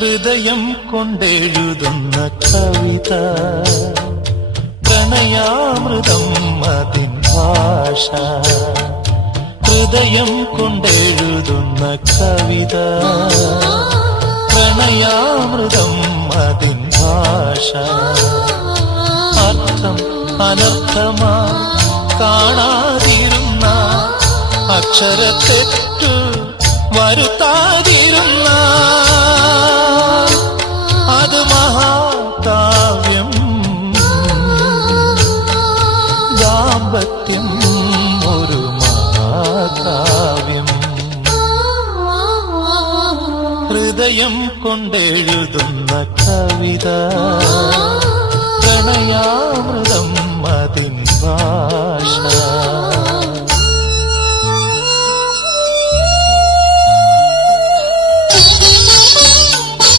ഹൃദയം കൊണ്ടെഴുതുന്ന കവിത പ്രണയാമൃതം അതിൻ ഭാഷ. ഹൃദയം കൊണ്ടെഴുതുന്ന കവിത പ്രണയാമൃതം അതിൻ ഭാഷ. അർത്ഥം അനർത്ഥമാ കാണാതിരുന്ന അക്ഷരത്തെറ്റു വരുത്താതിരുന്ന അത് മഹാകാവ്യം. ദാമ്പത്യം ഒരു മഹാകാവ്യം. ഹൃദയം കൊണ്ടെഴുതുന്ന കവിത പ്രണയാമൃതം അതിൻ ഭാഷ.